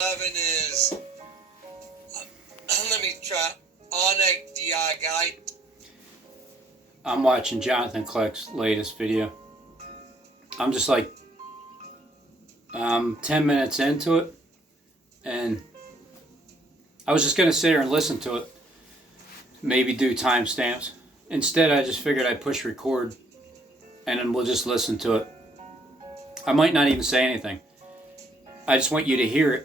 11 is, let me try, Onegdiagite. I'm watching Jonathan Kleck's latest video. I'm just like 10 minutes into it, and I was just going to sit here and listen to it, maybe do timestamps. Instead, I just figured I'd push record, and then we'll just listen to it. I might not even say anything. I just want you to hear it.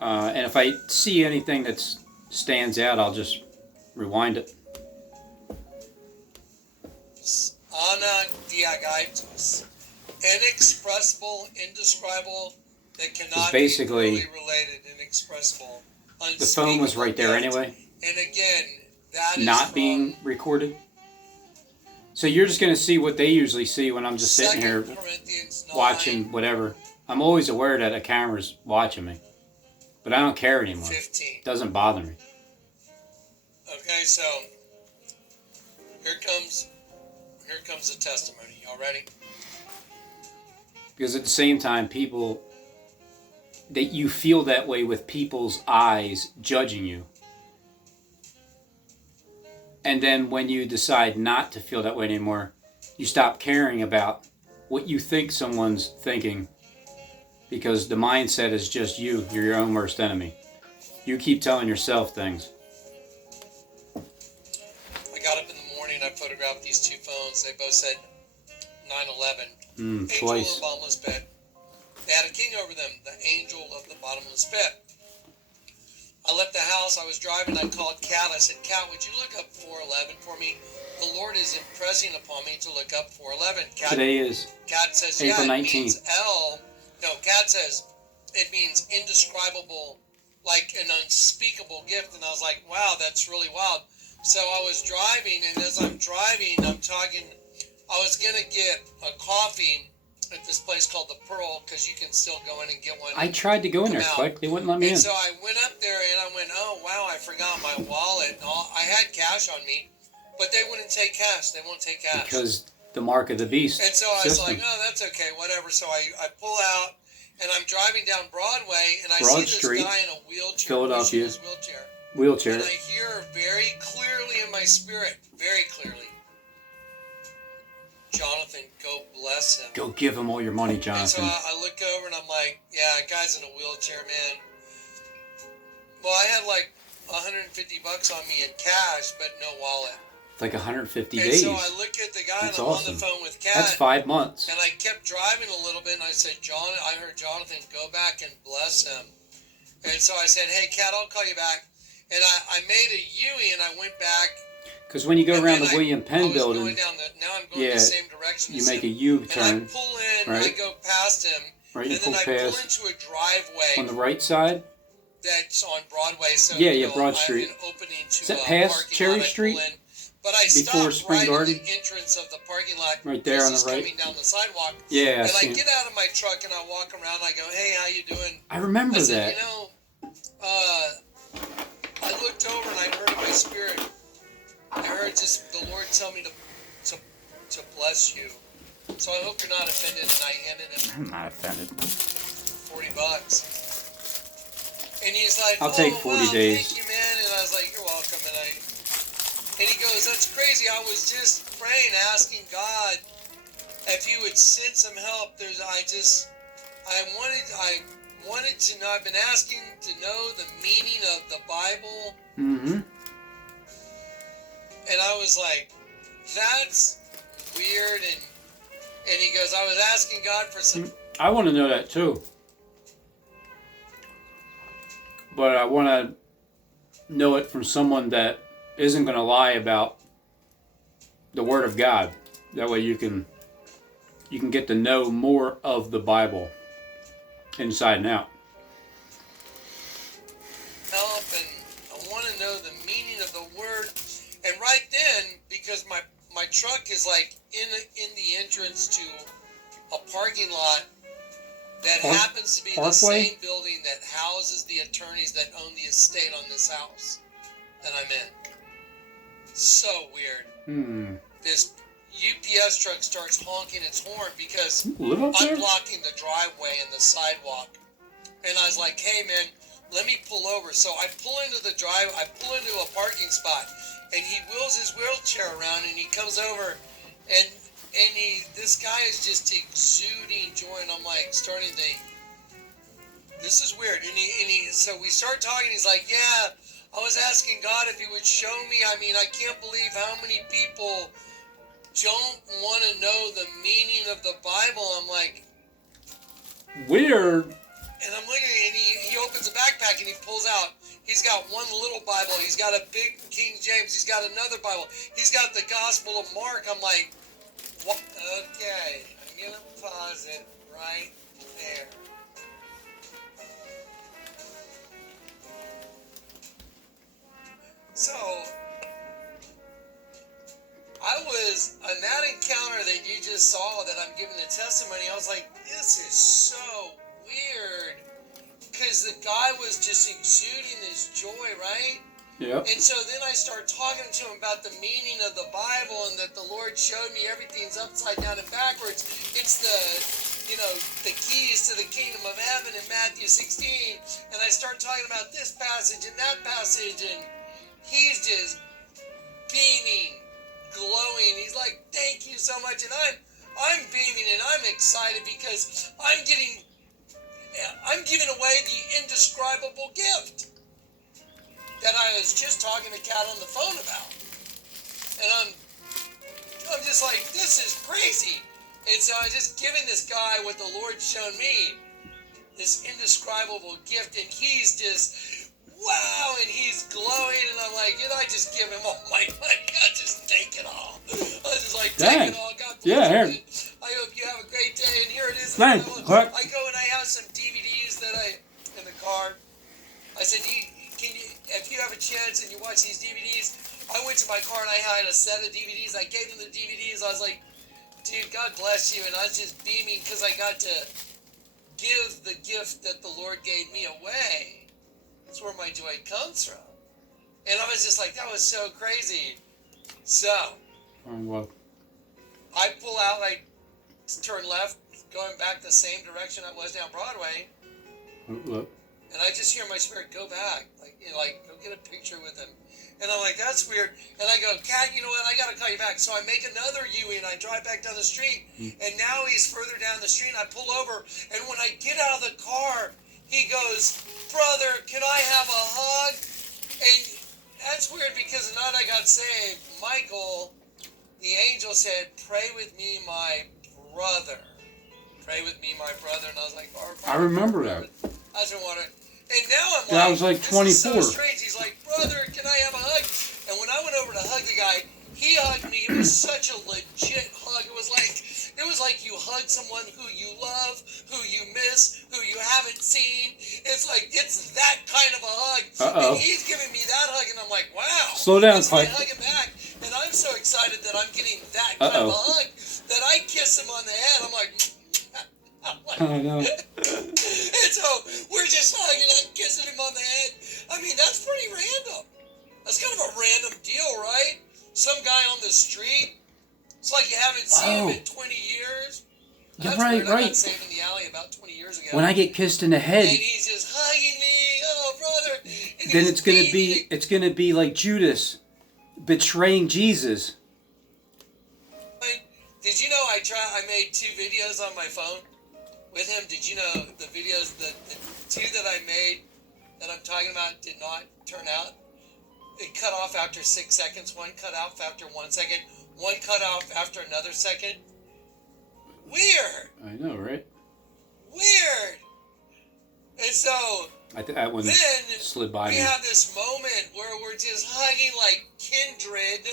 And if I see anything that stands out, I'll just rewind it. Onegdiagitis. Inexpressible, indescribable, that cannot basically, be fully related, inexpressible. The phone was right there anyway. And again, that is not being recorded. So you're just going to see what they usually see when I'm just sitting here watching whatever. I'm always aware that a camera's watching me, but I don't care anymore. 15. It doesn't bother me. Okay, so here comes the testimony. Y'all ready? Because at the same time, that you feel that way with people's eyes judging you. And then when you decide not to feel that way anymore, you stop caring about what you think someone's thinking, because the mindset is just you. You're your own worst enemy. You keep telling yourself things. I got up in the morning, I photographed these two phones. They both said 9/11. Twice. Angel of the bottomless pit. They had a king over them, the angel of the bottomless pit. I left the house, I was driving, I called Kat. I said, Kat, would you look up 411 for me? The Lord is impressing upon me to look up 411. Today is Kat says, April 19th. It means Kat says, it means indescribable, like an unspeakable gift. And I was like, wow, that's really wild. So I was driving, and as I'm driving, I'm talking, I was going to get a coffee at this place called the Pearl, because you can still go in and get one. I tried to go in there, Click. They wouldn't let me in. And so I went up there, and I went, oh, wow, I forgot my wallet. And I had cash on me, but they wouldn't take cash. They won't take cash. Because the mark of the beast. And so I was like, oh, that's okay, whatever. So I pull out, and I'm driving down Broadway, and I see this guy in a wheelchair. Philadelphia. His Wheelchair. And I hear very clearly in my spirit, very clearly, Jonathan, go bless him. Go give him all your money, Jonathan. And so I look over and I'm like, yeah, guy's in a wheelchair, man. Well, I had like $150 on me in cash, but no wallet. Like 150 and days. so I look at the guy, That's and I'm awesome. on the phone with Kat. That's 5 months. And I kept driving a little bit, and I said, I heard Jonathan, go back and bless him. And so I said, hey, Kat, I'll call you back. And I made a U-E, and I went back. Because when you go around the William Penn building, now I'm going the same direction. You make a U-turn. And I pull in, right? I go past him, right, and then I pull into a driveway. On the right side? That's on Broadway. So, Broad Street. I have an opening to Is that past Cherry Street? But I Before stopped Spring right Garden? at the entrance of the parking lot. Right there on the right. Coming down the sidewalk. Yeah. And I get out of my truck and I walk around. I go, hey, how you doing? I remember I said, that. I looked over and I heard in my spirit, I heard just the Lord tell me to bless you. So I hope you're not offended. And I handed him I'm not offended. $40. And he's like, I'll take 40 days. Thank you, man. And I was like, you're welcome. And he goes, that's crazy. I was just praying, asking God if he would send some help. I wanted to know, I've been asking to know the meaning of the Bible. Mm-hmm. And I was like, that's weird. And he goes, I was asking God for some. I want to know that too. But I want to know it from someone that isn't going to lie about the Word of God. That way you can get to know more of the Bible inside and out. Help, and I want to know the meaning of the word. And right then, because my truck is like in the entrance to a parking lot that happens to be the same building that houses the attorneys that own the estate on this house that I'm in. So weird. This UPS truck starts honking its horn because I'm blocking the driveway and the sidewalk. And I was like, hey, man, let me pull over. So I pull into a parking spot, and he wheels his wheelchair around, and he comes over, and this guy is just exuding joy, and I'm like, starting to think, this is weird. So we start talking, he's like, yeah, I was asking God if he would show me. I mean, I can't believe how many people don't want to know the meaning of the Bible. I'm like, weird. and I'm looking, and he opens a backpack and he pulls out. He's got one little Bible. He's got a big King James. He's got another Bible. He's got the Gospel of Mark. I'm like, what? Okay, I'm gonna pause it right there. So, I was, in that encounter that you just saw that I'm giving the testimony, I was like, this is so weird. Because the guy was just exuding this joy, right? Yep. And so then I start talking to him about the meaning of the Bible and that the Lord showed me everything's upside down and backwards. It's the keys to the kingdom of heaven in Matthew 16. And I start talking about this passage and that passage, and he's just beaming, glowing. He's like, thank you so much. And I'm beaming and I'm excited because I'm giving away the indescribable gift that I was just talking to Kat on the phone about. And I'm just like, this is crazy. And so I'm just giving this guy what the Lord showed me, this indescribable gift, and he's just, wow, and he's glowing, and I'm like, I just give him all my money. I just take it all. I was just like, take it all. God bless you. I hope you have a great day. And here it is. Thanks. I go and I have some DVDs that in the car. I said, if you have a chance and you watch these DVDs, I went to my car and I had a set of DVDs. I gave them the DVDs. I was like, dude, God bless you. And I was just beaming because I got to give the gift that the Lord gave me away. That's where my joy comes from. And I was just like, that was so crazy. So, I pull out, I turn left, going back the same direction I was down Broadway. And I just hear my spirit, go back. Go get a picture with him. And I'm like, that's weird. And I go, Kat, you know what? I got to call you back. So I make another U-turn and I drive back down the street. And now he's further down the street. And I pull over. And when I get out of the car, he goes, brother, can I have a hug? And that's weird because the night I got saved, Michael, the angel, said, pray with me, my brother. Pray with me, my brother. And I was like, I remember that. I just want to. And now I'm I was like 24. This is so strange. He's like, brother, can I have a hug? And when I went over to hug the guy, he hugged me. It was such a legit hug. It was like you hug someone who you love, who you miss, who you haven't seen. It's like, it's that kind of a hug. And he's giving me that hug, and I'm like, wow. Slow down, so I Mike. hug him back, and I'm so excited that I'm getting that kind of a hug that I kiss him on the head. I'm like, I know. and so we're just hugging, I'm kissing him on the head. I mean, that's pretty random. That's kind of a random deal, right? Some guy on the street. It's like you haven't seen him in 20 years. You're That's right, weird. right. I got saved in the alley about 20 years ago. When I get kissed in the head, and he's just hugging me, oh brother. And then it's gonna be like Judas betraying Jesus. Did you know I made 2 videos on my phone with him? Did you know the videos, the 2 that I made that I'm talking about did not turn out? It cut off after 6 seconds. One cut off after 1 second. One cut off after another second. Weird. I know, right? Weird. And so that one then slid by we me. have this moment where we're just hugging like kindred,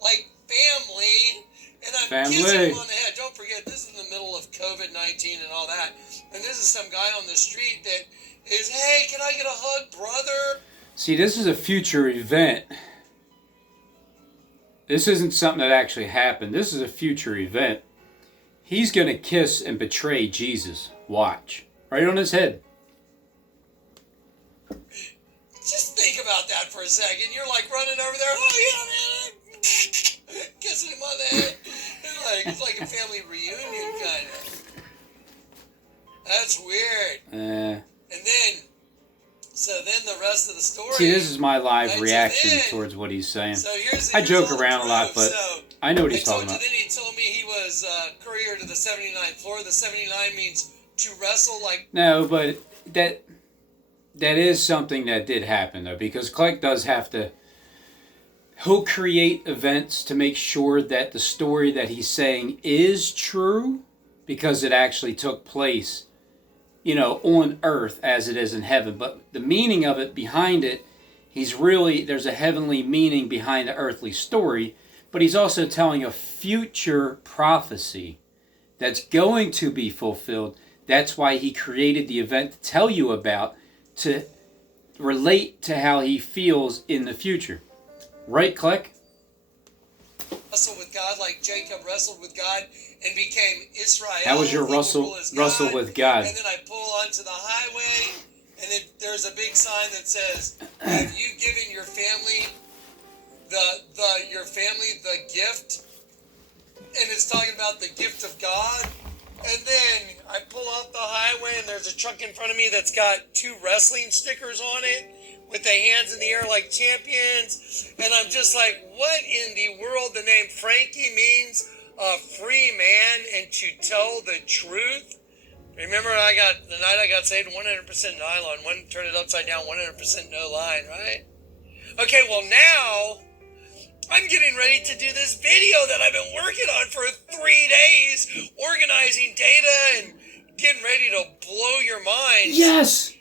like family. And I'm kissing him on the head. Don't forget, this is in the middle of COVID-19 and all that. And this is some guy on the street that is, hey, can I get a hug, brother? See, this is a future event. This isn't something that actually happened. This is a future event. He's going to kiss and betray Jesus. Watch. Right on his head. Just think about that for a second. You're like running over there. Oh, yeah, man. Kissing him on the head. It's like a family reunion, kind of. That's weird. And So then the rest of the story. See, this is my live And reaction then- towards what he's saying. So here's I here's joke all the around a lot, proof. but So, I know what I he's told talking you, about. then he told me he was courier to the 79th floor. The 79 means to wrestle like. No, but that is something that did happen, though, because Clark does have to. He'll create events to make sure that the story that he's saying is true, because it actually took place, on earth as it is in heaven. But the meaning of it behind it, there's a heavenly meaning behind the earthly story, but he's also telling a future prophecy that's going to be fulfilled. That's why he created the event to tell you about, to relate to how he feels in the future. Right, Click? Wrestle with God like Jacob wrestled with God and became Israel. How was your He will wrestle rule as with God? And then I pull onto the highway, and then there's a big sign that says, "Have you given your family the gift?" And it's talking about the gift of God. And then I pull off the highway, and there's a truck in front of me that's got 2 wrestling stickers on it with the hands in the air like champions. And I'm just like, what in the world? The name Frankie means a free man and to tell the truth. Remember the night I got saved, 100% nylon, turn it upside down, 100% no line, right? Okay, well now I'm getting ready to do this video that I've been working on for 3 days, organizing data and getting ready to blow your mind. Yes!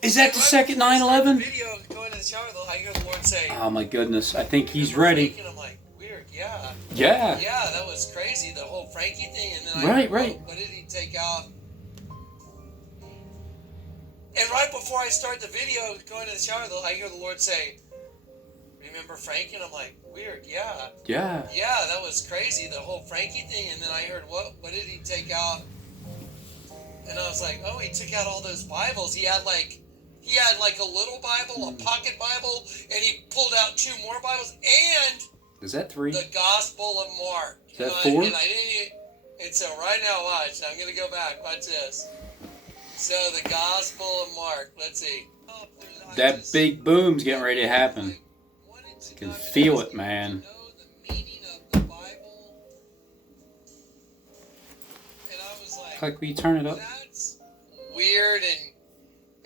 Is that the second 9/11? Video, going to the shower, I hear the Lord say, Oh my goodness, I think he's ready. And I'm like, weird, yeah. Yeah. Yeah, that was crazy, the whole Frankie thing. And then Right. What did he take out? And right before I start the video, going to the shower, I hear the Lord say, remember Frankie? And I'm like, weird, yeah. Yeah. Yeah, that was crazy, the whole Frankie thing. And then I heard, what did he take out? And I was like, oh, he took out all those Bibles. He had like a little Bible, a pocket Bible, and he pulled out 2 more Bibles, and Is that 3? the Gospel of Mark. Is that 4? And so right now, watch. I'm going to go back. Watch this. So the Gospel of Mark. Let's see. That big boom's getting ready to happen. You can feel it, man. Like, will you turn it up? That's weird,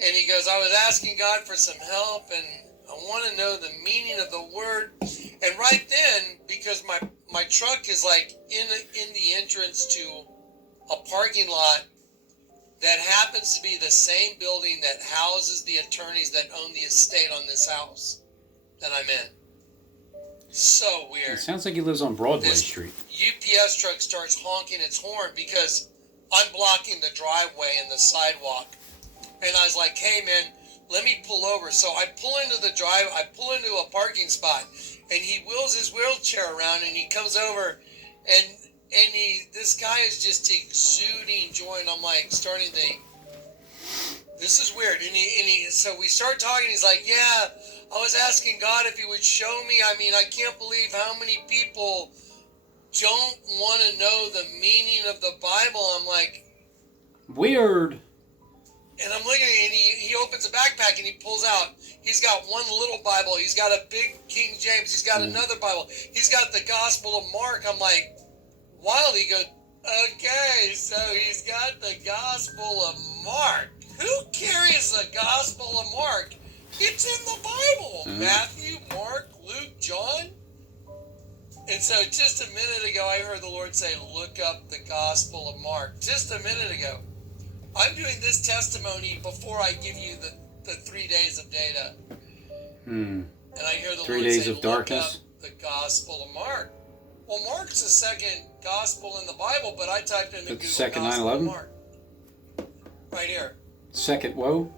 and he goes, I was asking God for some help, and I want to know the meaning of the word. And right then, because my truck is like in the entrance to a parking lot that happens to be the same building that houses the attorneys that own the estate on this house that I'm in. So weird. It sounds like he lives on Broadway This Street. UPS truck starts honking its horn because I'm blocking the driveway and the sidewalk. And I was like, hey man, let me pull over. So I pull into a parking spot, and he wheels his wheelchair around, and he comes over, and this guy is just exuding joy, and I'm like starting to think, this is weird. So we start talking, he's like, yeah, I was asking God if he would show me. I mean, I can't believe how many people don't want to know the meaning of the Bible. I'm like, weird. and I'm looking, and he opens a backpack, and he pulls out, he's got one little Bible, he's got a big King James, he's got another Bible, he's got the Gospel of Mark. I'm like, wild. He goes, okay, so he's got the Gospel of Mark. Who carries the Gospel of Mark? It's in the Bible. Matthew, Mark, Luke, John. And so just a minute ago, I heard the Lord say, look up the Gospel of Mark. Just a minute ago. I'm doing this testimony before I give you the 3 days of data. And I hear the 3 Lord days say, of darkness. look up the Gospel of Mark. Well, Mark's the second Gospel in the Bible, but I typed in the Google second Gospel of 9/11? Mark. Right here. Second, whoa.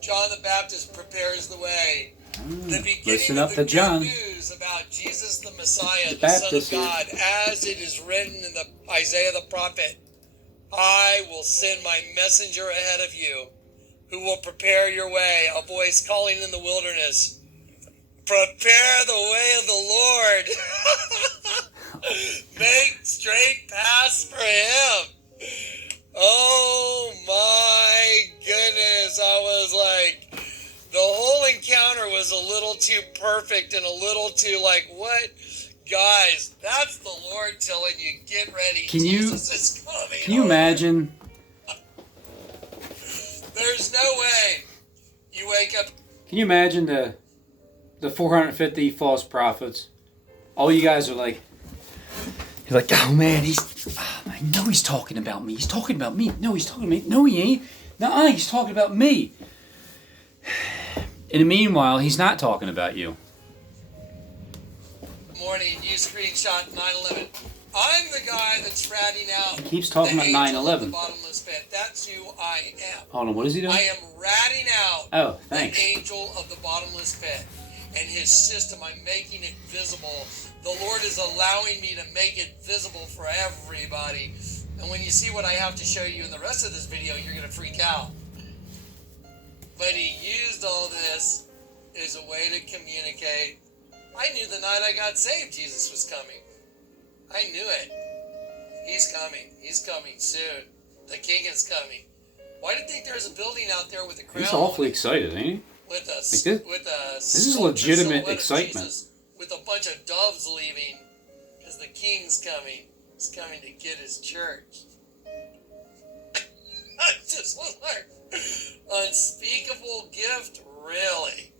John the Baptist prepares the way. The beginning Listen of up the to John. good news about Jesus the Messiah, The the Son of Baptist here. God, as it is written in the Isaiah the prophet. I will send my messenger ahead of you, who will prepare your way, a voice calling in the wilderness. Prepare the way of the Lord. Make straight paths for him. Oh my goodness. I was like, was a little too perfect and a little too like, what? Guys, that's the Lord telling you, get ready. Jesus is coming. Can you imagine? There's no way you wake up. Can you imagine the 450 false prophets? All you guys are like, you're like, oh man, I know he's talking about me. He's talking about me. No, he's talking about me. No, he ain't. Nuh-uh, he's talking about me. In the meanwhile, he's not talking about you. Morning, you screenshot 9/11. I'm the guy that's ratting out. He keeps talking about 9/11. The bottomless pit. That's who I am. Hold on, what is he doing? I am ratting out the angel of the bottomless pit and his system. I'm making it visible. The Lord is allowing me to make it visible for everybody. And when you see what I have to show you in the rest of this video, you're going to freak out. But he used all this as a way to communicate. I knew the night I got saved, Jesus was coming. I knew it. He's coming. He's coming soon. The King is coming. Why do you think there's a building out there with a crown? He's awfully excited, ain't he? With a, this is legitimate excitement. Jesus, with a bunch of doves leaving, because the King's coming. He's coming to get his church. I just was like, unspeakable gift, really?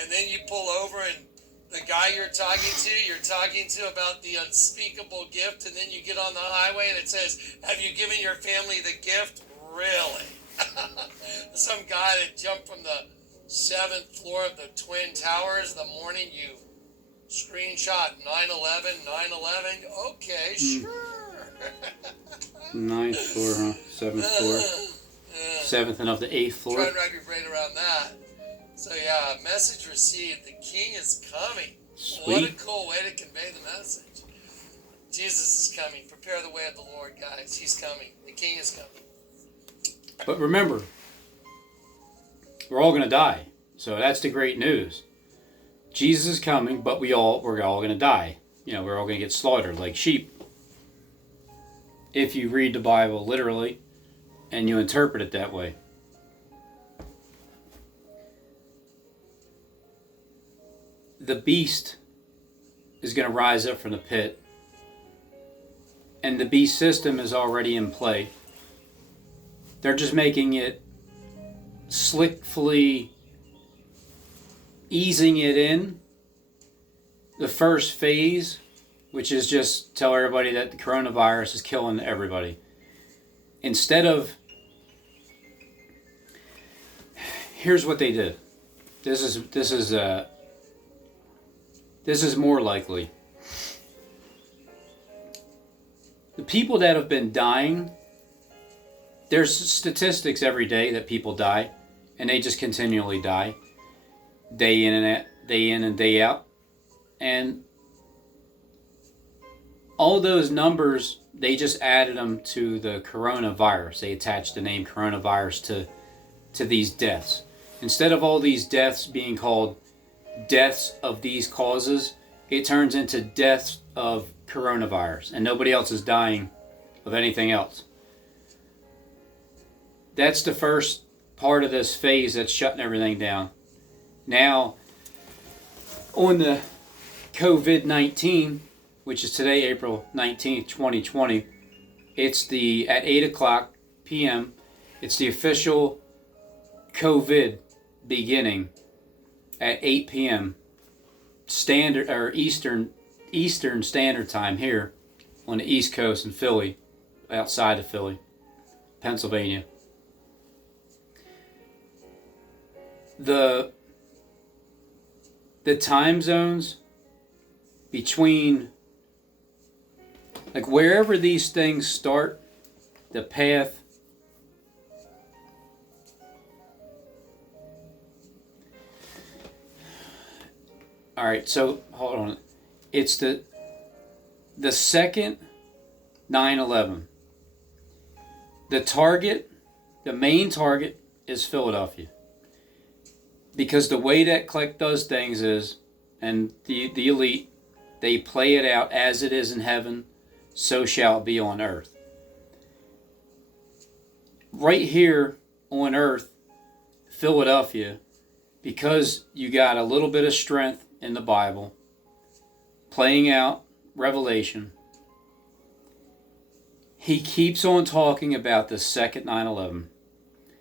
And then you pull over and the guy you're talking to about the unspeakable gift, and then you get on the highway and it says, have you given your family the gift? Really? Some guy that jumped from the 7th floor of the Twin Towers the morning you screenshot 9/11, 9/11. Okay, sure. 9th floor, huh? 7th floor. 7th and up the 8th floor. Try to wrap your brain around that. So yeah, message received. The King is coming. Sweet. What a cool way to convey the message. Jesus is coming. Prepare the way of the Lord, guys. He's coming. The King is coming. But remember, we're all going to die. So that's the great news. Jesus is coming, but we're all going to die. You know, we're all going to get slaughtered like sheep. If you read the Bible literally and you interpret it that way. The beast is going to rise up from the pit. And the beast system is already in play. They're just making it slickly easing it in. The first phase, which is just tell everybody that the coronavirus is killing everybody. Instead of, here's what they did. This is more likely. The people that have been dying, there's statistics every day that people die, and they just continually die, day in and day out. And all those numbers, they just added them to the coronavirus. They attached the name coronavirus to these deaths. Instead of all these deaths being called deaths of these causes, it turns into deaths of coronavirus, and nobody else is dying of anything else. That's the first part of this phase that's shutting everything down. Now, on the COVID-19, which is today, April 19th, 2020, it's at 8 o'clock p.m., it's the official COVID beginning at 8 p.m. Standard or Eastern Standard Time here on the East Coast in Philly, outside of Philly, Pennsylvania. The time zones between, like, wherever these things start, the path. All right, so hold on. It's the second 9/11. The main target is Philadelphia. Because the way that clique does things is, and the elite, they play it out as it is in heaven, so shall it be on earth. Right here on earth, Philadelphia, because you got a little bit of strength in the Bible, playing out Revelation, he keeps on talking about the second 9/11.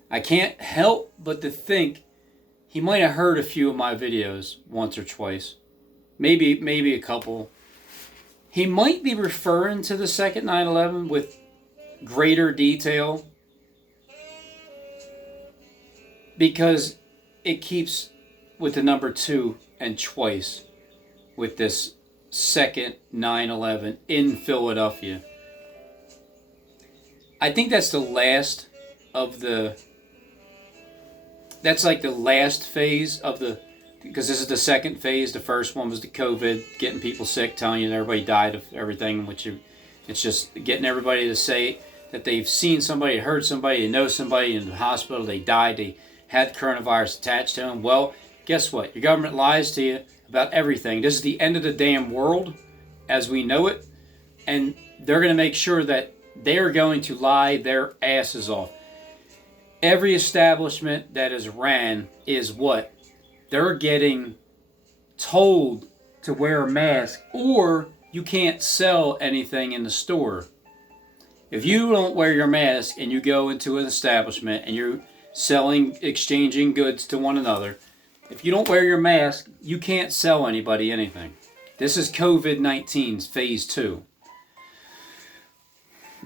I can't help but to think he might have heard a few of my videos once or twice, maybe a couple. He might be referring to the second 9/11 with greater detail because it keeps with the number 2 and twice with this second 9/11 in Philadelphia. I think that's the last of the... That's like the last phase of the... Because this is the second phase. The first one was the COVID, getting people sick, telling you that everybody died of everything, it's just getting everybody to say that they've seen somebody, heard somebody, they know somebody in the hospital, they died, they had coronavirus attached to them. Well, guess what? Your government lies to you about everything. This is the end of the damn world as we know it, and they're going to make sure that they're going to lie their asses off. Every establishment that is ran is what? They're getting told to wear a mask, or you can't sell anything in the store. If you don't wear your mask and you go into an establishment and you're exchanging goods to one another, if you don't wear your mask, you can't sell anybody anything. This is COVID-19's phase 2.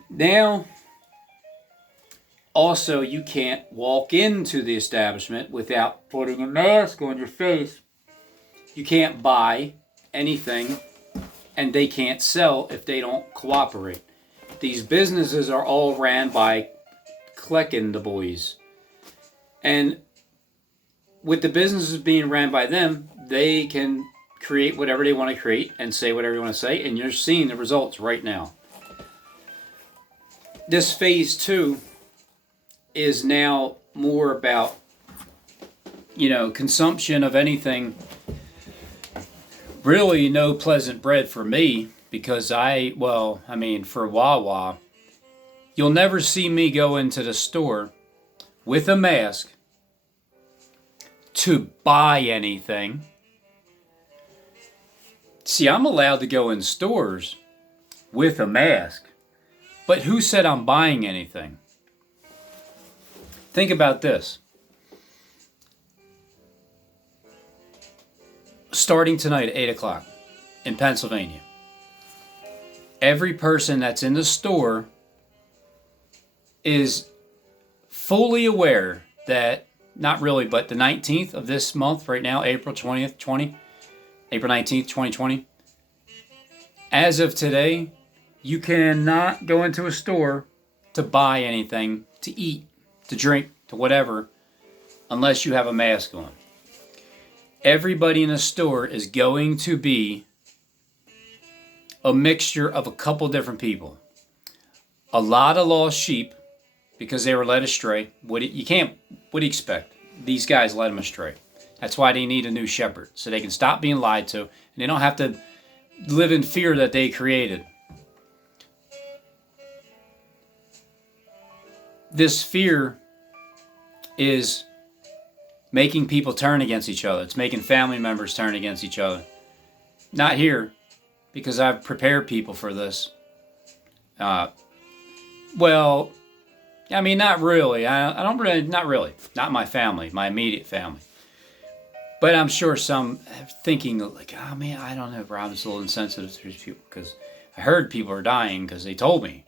Now, also, you can't walk into the establishment without putting a mask on your face. You can't buy anything, and they can't sell if they don't cooperate. These businesses are all ran by clicking the boys. And with the businesses being ran by them, they can create whatever they want to create and say whatever they want to say, and you're seeing the results right now. This phase 2 is now more about, consumption of anything. Really no pleasant bread for me, because for Wawa, you'll never see me go into the store with a mask to buy anything. See, I'm allowed to go in stores with a mask, but who said I'm buying anything? Think about this. Starting tonight at 8 o'clock in Pennsylvania, every person that's in the store is fully aware that, not really, but the 19th of this month right now, April 19th, 2020, as of today, you cannot go into a store to buy anything, to eat, to drink, to whatever, unless you have a mask on. Everybody in the store is going to be a mixture of a couple different people. A lot of lost sheep because they were led astray. What do you expect? These guys led them astray. That's why they need a new shepherd, so they can stop being lied to, and they don't have to live in fear that they created. This fear is making people turn against each other. It's making family members turn against each other. Not here, because I've prepared people for this. Not really. Not really. Not my family, my immediate family. But I'm sure some thinking like, oh man, I don't know, Robin's a little insensitive to these people because I heard people are dying because they told me.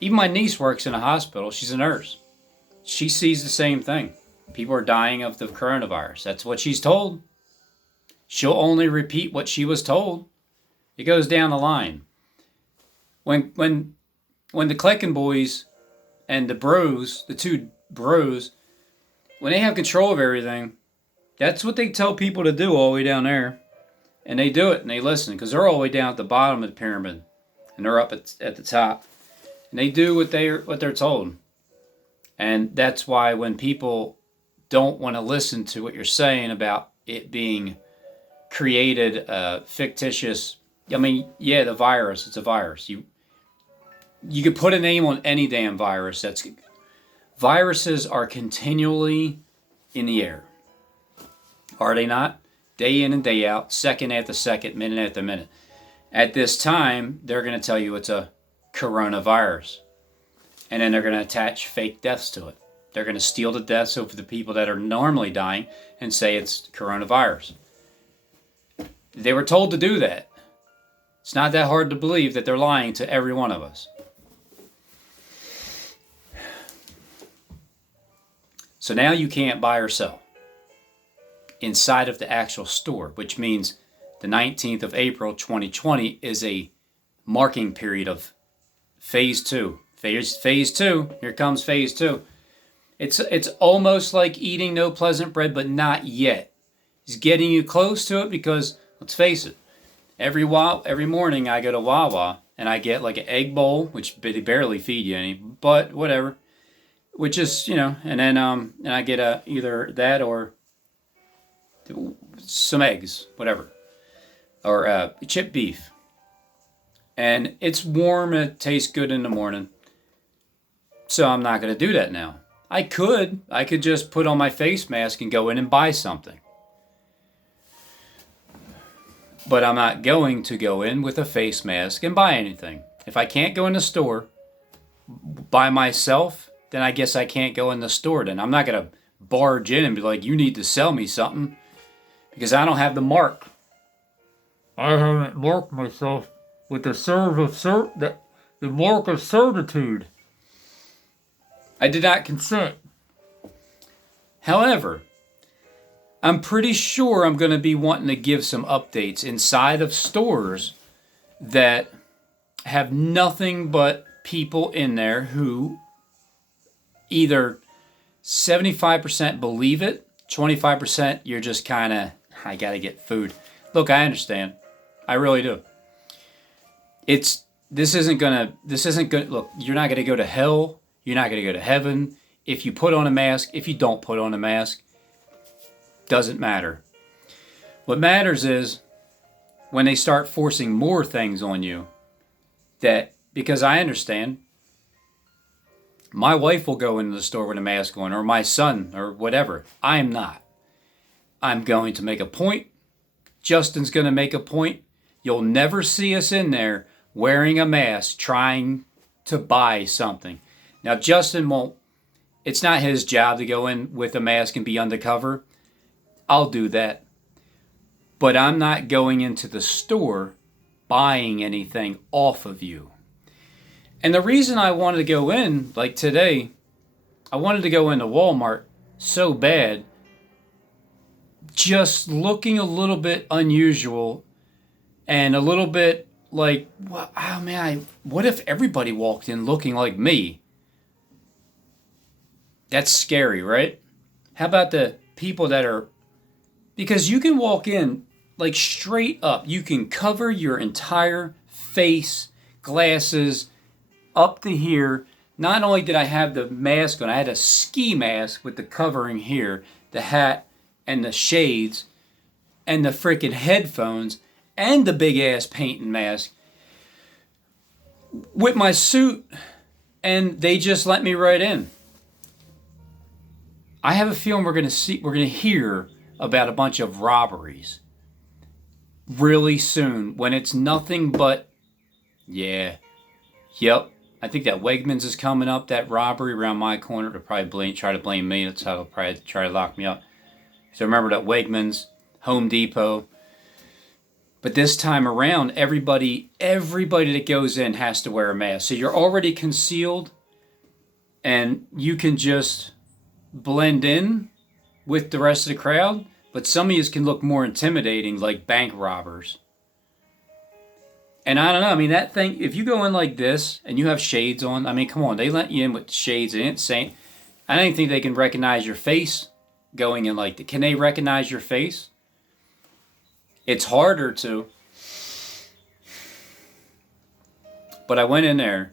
Even my niece works in a hospital. She's a nurse. She sees the same thing. People are dying of the coronavirus. That's what she's told. She'll only repeat what she was told. It goes down the line. When the Clickin' Boys and the bros, the two bros, when they have control of everything, that's what they tell people to do all the way down there. And they do it and they listen because they're all the way down at the bottom of the pyramid and they're up at the top. And they do what they're told. And that's why when people don't want to listen to what you're saying about it being created, fictitious. The virus, it's a virus. You could put a name on any damn virus. Viruses are continually in the air. Are they not? Day in and day out, second after second, minute after minute. At this time, they're going to tell you it's a coronavirus. And then they're going to attach fake deaths to it. They're going to steal the deaths of the people that are normally dying and say it's coronavirus. They were told to do that. It's not that hard to believe that they're lying to every one of us. So now you can't buy or sell inside of the actual store, which means the 19th of April 2020 is a marking period of phase 2. Phase 2. Here comes phase 2. It's almost like eating no pleasant bread, but not yet. It's getting you close to it because, let's face it, every morning I go to Wawa and I get like an egg bowl, which they barely feed you any, but whatever. Which is, and then and I get either that or some eggs, whatever, or chipped beef. And it's warm and it tastes good in the morning. So I'm not going to do that now. I could just put on my face mask and go in and buy something. But I'm not going to go in with a face mask and buy anything. If I can't go in the store by myself, then I guess I can't go in the store then. I'm not going to barge in and be like, you need to sell me something because I don't have the mark. I haven't marked myself with the mark of certitude. I did not consent. However, I'm pretty sure I'm going to be wanting to give some updates inside of stores that have nothing but people in there who either 75% believe it, 25% you're just kind of, I got to get food. Look, I understand. I really do. This isn't going to, look, you're not going to go to hell. You're not going to go to heaven. If you put on a mask, if you don't put on a mask, doesn't matter. What matters is when they start forcing more things on you, that, because I understand, my wife will go into the store with a mask on, or my son, or whatever. I am not. I'm going to make a point. Justin's going to make a point. You'll never see us in there wearing a mask trying to buy something. Now, Justin won't, it's not his job to go in with a mask and be undercover. I'll do that. But I'm not going into the store buying anything off of you. And the reason I wanted to go in, like today, I wanted to go into Walmart so bad, just looking a little bit unusual and a little bit like, oh man, what if everybody walked in looking like me? That's scary, right? How about the people that are, because you can walk in like straight up. You can cover your entire face, glasses, up to here. Not only did I have the mask on, I had a ski mask with the covering here, the hat and the shades and the freaking headphones and the big ass painting mask with my suit, and they just let me right in. I have a feeling we're going to hear about a bunch of robberies really soon when it's nothing but, yep. I think that Wegmans is coming up, that robbery around my corner. They'll probably try to blame me. That's how they'll probably try to lock me up. So remember that Wegmans, Home Depot. But this time around, everybody that goes in has to wear a mask. So you're already concealed and you can just blend in with the rest of the crowd. But some of you can look more intimidating, like bank robbers. And I don't know, I mean, that thing, if you go in like this and you have shades on, I mean, come on, they let you in with shades and it's saying, I don't think they can recognize your face going in like that. Can they recognize your face? It's harder to. But I went in there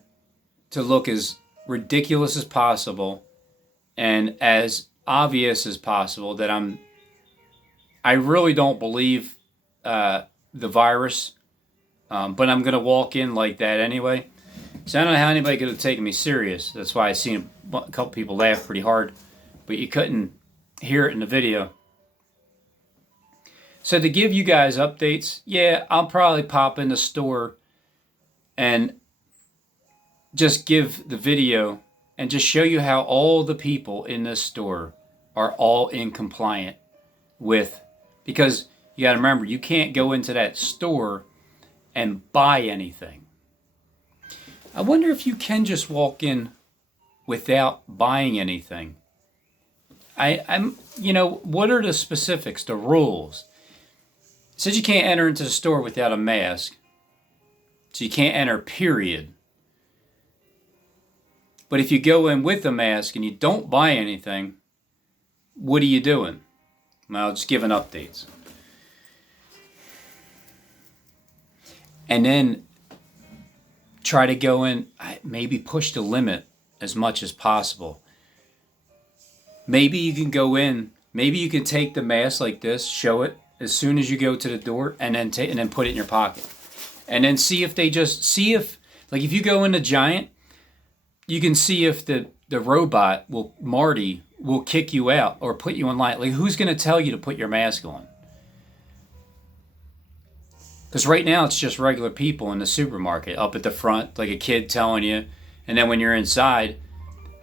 to look as ridiculous as possible and as obvious as possible that I really don't believe the virus. But I'm going to walk in like that anyway. So I don't know how anybody could have taken me serious. That's why I seen a couple people laugh pretty hard. But you couldn't hear it in the video. So to give you guys updates, yeah, I'll probably pop in the store and just give the video and just show you how all the people in this store are all in compliant with, because you got to remember, you can't go into that store and buy anything. I wonder if you can just walk in without buying anything. I'm, what are the specifics, the rules? It says you can't enter into the store without a mask. So you can't enter, period. But if you go in with a mask and you don't buy anything, what are you doing? Well, just giving updates. And then try to go in, maybe push the limit as much as possible. Maybe you can go in, maybe you can take the mask like this, show it as soon as you go to the door, and then put it in your pocket. And then see if if you go into Giant, you can see if the robot Marty will kick you out or put you in line. Like, who's going to tell you to put your mask on? Because right now it's just regular people in the supermarket up at the front, like a kid telling you. And then when you're inside,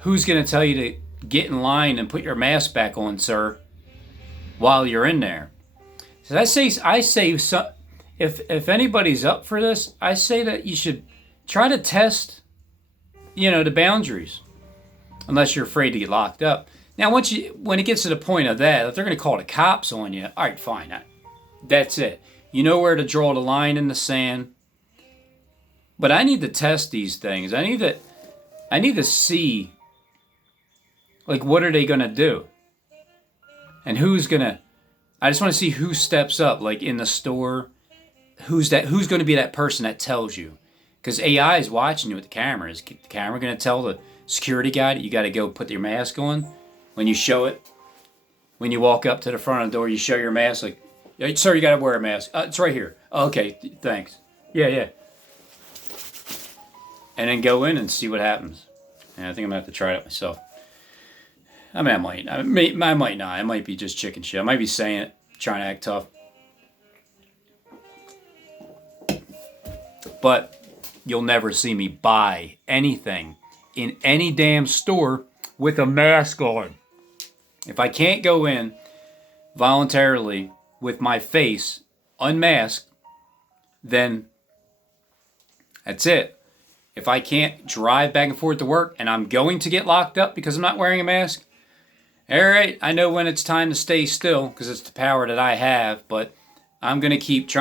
who's going to tell you to get in line and put your mask back on, sir, while you're in there? So I say, if anybody's up for this, I say that you should try to test, the boundaries, unless you're afraid to get locked up. Now, when it gets to the point of that, if they're going to call the cops on you, all right, fine, that's it. You know where to draw the line in the sand. But I need to test these things. I need to see, like, what are they going to do? And I just want to see who steps up, like, in the store. Who's going to be that person that tells you? Because AI is watching you with the camera. Is the camera going to tell the security guy that you got to go put your mask on? When you show it, when you walk up to the front of the door, you show your mask, like, sir, you got to wear a mask. It's right here. Okay, thanks. Yeah. And then go in and see what happens. And I think I'm going to have to try it out myself. I mean, I might not. I might be just chicken shit. I might be saying it, trying to act tough. But you'll never see me buy anything in any damn store with a mask on. If I can't go in voluntarily with my face unmasked, then that's it. If I can't drive back and forth to work and I'm going to get locked up because I'm not wearing a mask, all right, I know when it's time to stay still because it's the power that I have, but I'm going to keep trying.